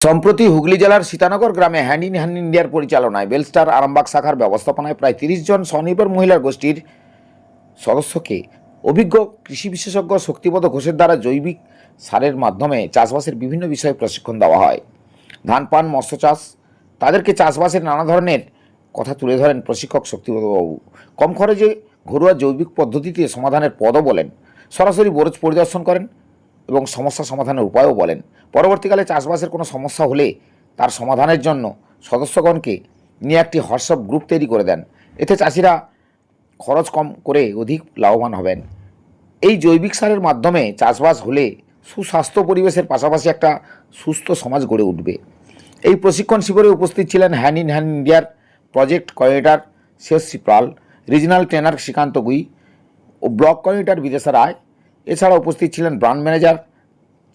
সম্প্রতি হুগলি জেলার সীতানগর গ্রামে হ্যান্ড ইন হ্যান্ড ইন্ডিয়ার পরিচালনায় বেলস্টার আরামবাগ শাখার ব্যবস্থাপনায় প্রায় তিরিশ জন স্বনির্ভর মহিলার গোষ্ঠীর সদস্যকে অভিজ্ঞ কৃষি বিশেষজ্ঞ শক্তিপদ ঘোষের দ্বারা জৈবিক সারের মাধ্যমে চাষবাসের বিভিন্ন বিষয়ে প্রশিক্ষণ দেওয়া হয়। ধান, পান, মৎস্য চাষ, তাদেরকে চাষবাসের নানা ধরনের কথা তুলে ধরেন প্রশিক্ষক শক্তিপদবাবু কম খরচে ঘরোয়া জৈবিক পদ্ধতিতে সমাধানের পদও বলেন। সরাসরি বোরজ পরিদর্শন করেন। এবং সমস্যা সমাধানের উপায়ও বলেন। পরবর্তীকালে চাষবাসের কোনো সমস্যা হলে তার সমাধানের জন্য সদস্যগণকে নিয়ে একটি হোয়াটসঅ্যাপ গ্রুপ তৈরি করে দেন। এতে চাষিরা খরচ কম করে অধিক লাভবান হবেন। এই জৈবিক সারের মাধ্যমে চাষবাস হলে সুস্বাস্থ্য পরিবেশের পাশাপাশি একটা সুস্থ সমাজ গড়ে উঠবে। এই প্রশিক্ষণ শিবিরে উপস্থিত ছিলেন হ্যান্ড ইন হ্যান্ড ইন্ডিয়ার প্রজেক্ট কোঅর্ডিনেটর শেষ সিপ্রাল রিজনাল ট্রেনার শ্রীকান্ত গুই ও ব্লক কোঅর্ডিনেটর বিদেশা রায় এছাড়া উপস্থিত ছিলেন ব্রান্ড ম্যানেজার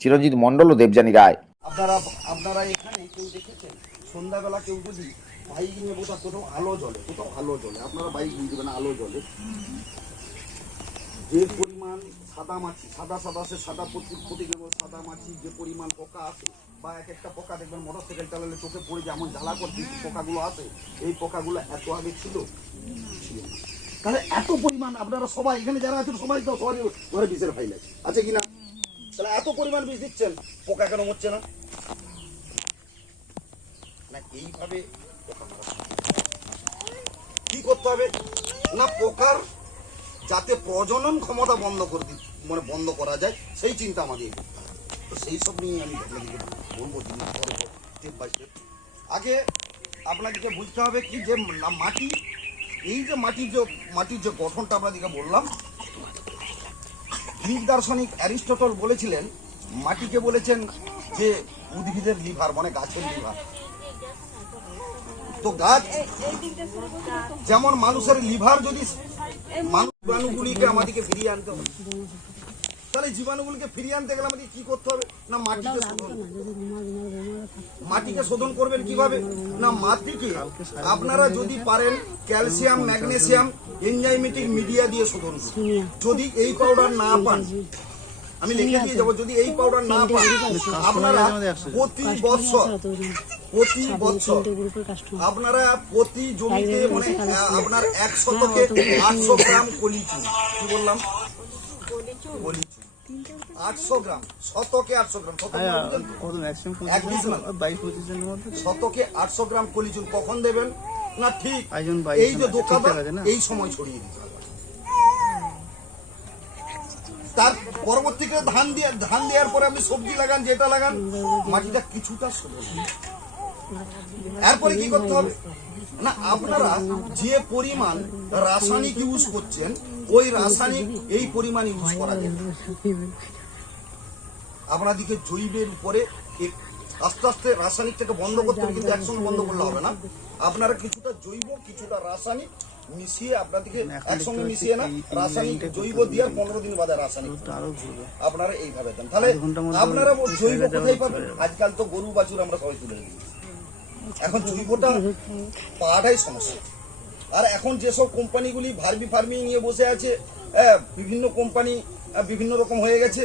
চিরঞ্জিত মণ্ডল ও দেবযানী রায়। আপনারা আপনারা এখানে কেউ দেখেছেন? সন্ধ্যাবেলা কেউ যদি বাইক নিয়ে কোথাও কোথাও আলো জ্বলে, কোথাও আলো জ্বলে, আপনারা বাইক নিয়ে দেবেন আলো জ্বলে। যে পরিমাণ সাদা মাছি, সাদা সাদা সে সাদা প্রতি প্রতিকে সাদা মাছি, যে পরিমাণ পোকা আছে, বা এক একটা পোকা দেখবেন মোটর সাইকেল চালালে চোখে পড়ে যেমন জ্বালা করতে যে পোকাগুলো আছে। এই পোকাগুলো এত আগে ছিল না। তাহলে এত পরিমাণ আপনারা সবাই, এখানে যারা আছেন, সবাই তো সবারই ঘরে বিষের ফাইল আছে। আছে কিনা তাহলে এত পরিমাণ বিষ দিচ্ছেন, পোকা কেন হচ্ছে না? না, এইভাবে কি করতে হবে? না, পোকার যাতে প্রজনন ক্ষমতা বন্ধ করে দি মানে বন্ধ করা যায়, সেই চিন্তা আমাদের। তো সেই সব নিয়ে আমি আপনাদেরকে বলব স্টেপ বাই আগে আপনাদেরকে বুঝতে হবে কি যে, না- মাটি এই যে মাটির যে মাটির যে গঠনটা আমরা আপনাদেরকে বললাম, গ্রিক দার্শনিক অ্যারিস্টটল বলেছিলেন, মাটিকে বলেছেন যে উদ্ভিদের লিভার মানে গাছের লিভার। তো গাছ যেমন মানুষের লিভার যদি মানুষ জীবাণুগুলিকে আমাদেরকে ফিরিয়ে আনতে হবে তাহলে জীবাণুগুলিকে ফিরিয়ে আনতে গেলে আমাদের কি করতে হবে? না মাটিকে শোধন মাটিকে শোধন করবেন কীভাবে? না মাটিকে আপনারা যদি পারেন ক্যালসিয়াম ম্যাগনেসিয়াম এনজাইমেটিক মিডিয়া দিয়ে শোধন যদি এই পাউডার না পান আমি লিখে দিয়ে যাব যদি এই পাউডার না পান আপনারা প্রতি বছর প্রতি বছর আপনারা প্রতি জমিতে মানে আপনার এক শতকে আটশো গ্রাম কলিচু কি বললাম? আটশো গ্রাম শতকে আটশো গ্রাম। শতকে আটশো গ্রাম কলিচুন কখন দেবেন? না ঠিক এই যে দোকানদার সময় ছড়িয়ে দিতে তার পরবর্তীকালে ধান দিয়ে ধান দেওয়ার পরে আপনি সবজি লাগান যেটা লাগান মাটিটা কিছুটা। এরপরে কি করতে হবে? না আপনারা যে পরিমাণ রাসায়নিক ইউজ করছেন ওই রাসায়নিক এই পরিমাণ ইউজ করা যায়। আপনাদেরকে জৈবের উপরে আস্তে আস্তে রাসায়নিকটাকে বন্ধ করতে হবে কিন্তু একসঙ্গে বন্ধ করলে হবে না। আপনারা কিছুটা জৈব কিছুটা রাসায়নিক মিশিয়ে আপনাদেরকে একসঙ্গে মিশিয়ে না রাসায়নিক জৈব দিয়ে পনেরো দিন বাদে রাসায়নিক আপনারা এইভাবে দেন। তাহলে আপনারা জৈব কোথায় পাবেন? আজকাল তো গরু বাছুর আমরা সবাই তুলে দিই এখন জৈবটা পাওয়াটাই সমস্যা। আর এখন যেসব কোম্পানিগুলি ভার্মি ফার্মি নিয়ে বসে আছে হ্যাঁ, বিভিন্ন কোম্পানি বিভিন্ন রকম হয়ে গেছে।